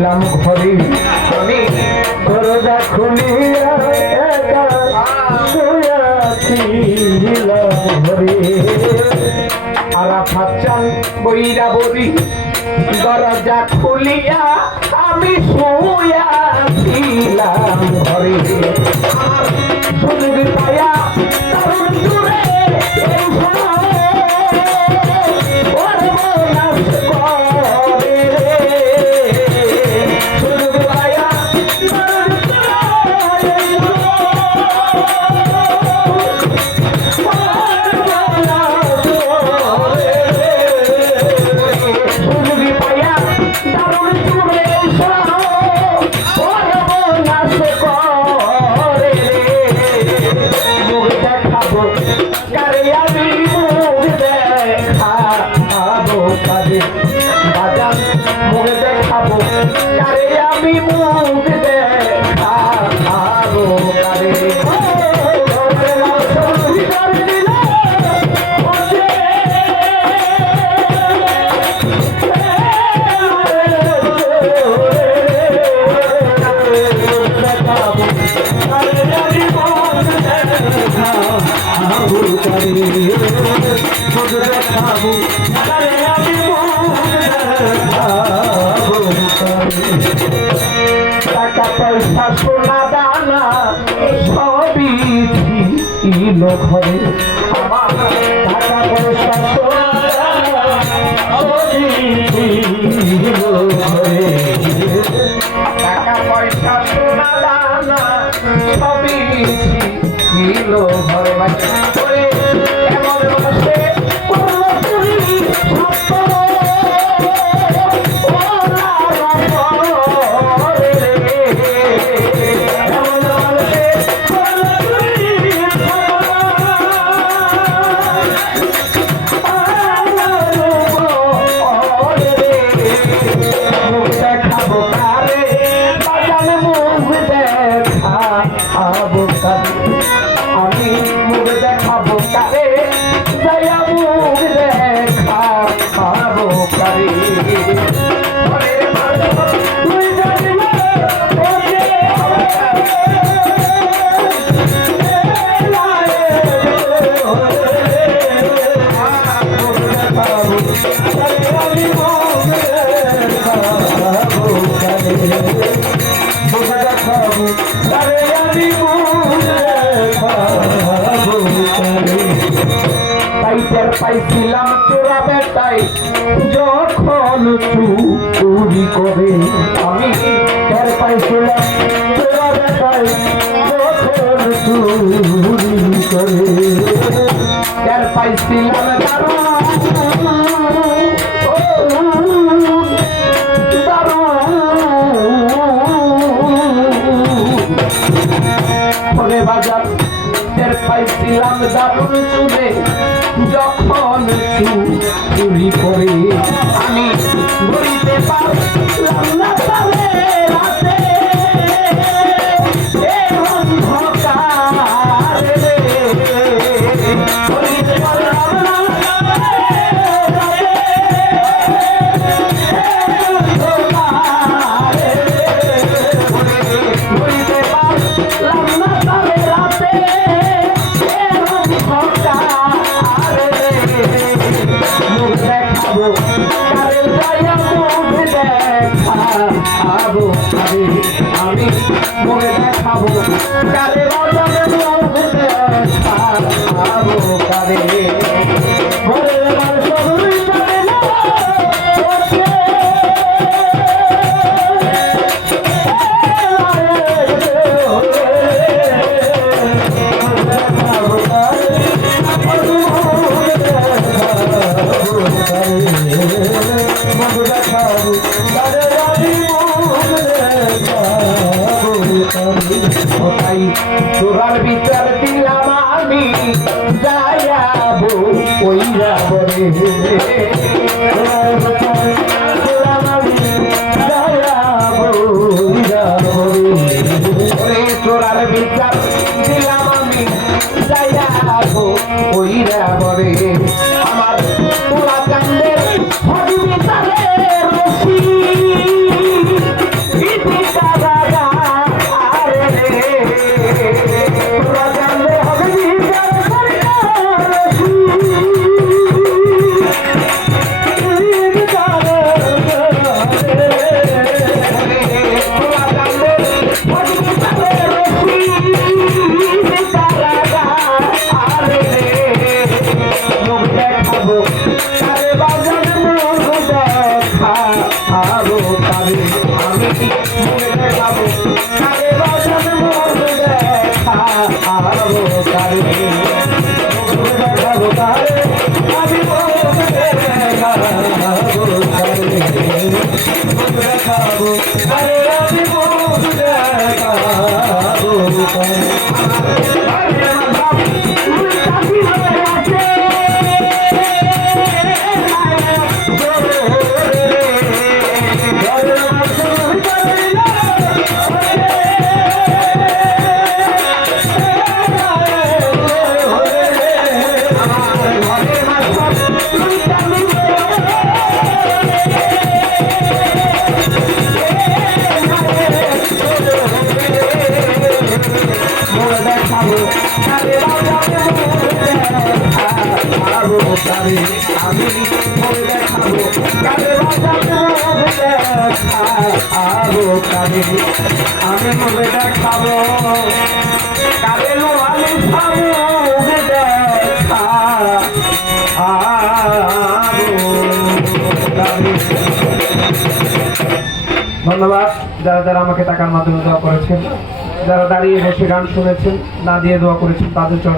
ইলাম ঘরে আমি দরজা খুলিয়া শুয়াছিলাম ঘরে আরাফাত চান বইরা বলি দরজা খুলিয়া আমি শুয়াছিলাম ঘরে সুযোগ পায়া তরুণ দূরে টাকা পয়সা সোনা দানা সবই ছিল ঘরে আমার টাকা পয়সা সোনা দানা সবই ছিল ঘরে টাকা পয়সা সোনা দানা সবই ছিল ঘরে এমন বসে আমি মুখ দেখাবো কারে দয়া মুখ দেখাবো কারে তুই জানিলে পাইছিলাম তোরা বেটাই যখন চুরি করে আমি টের পাইছিলাম তোরা বেটাই যখন চুরি করে টের পাইছিলাম বাজার টের পাইছিলাম দারুণ চুলে যখন চুরি করে আমি ঘুরিতে পারলাম না তালে রাতে অন্ধকারে ঘুরিতে পারলাম না ঘুরিতে পারলাম দেখাবো কারে বাজারে মুখ দেখাবো কারে ভোরে আমার সবই কারে না তোরার বিচার দিলাম আমি যায়াবো ওইরা বলে তোরার বিচার দিলাম আমি যায়াবো ওইরা বলে আমার তোরা কান্দের হরি বিচারে রসি আমি মুখে দেখাবো কারে আমি মুখে ধন্যবাদ যারা যারা আমাকে টাকার মাধ্যমে দোয়া করেছেন, যারা দাঁড়িয়ে বসে গান শুনেছেন, না দিয়ে দোয়া করেছেন তাদের জন্য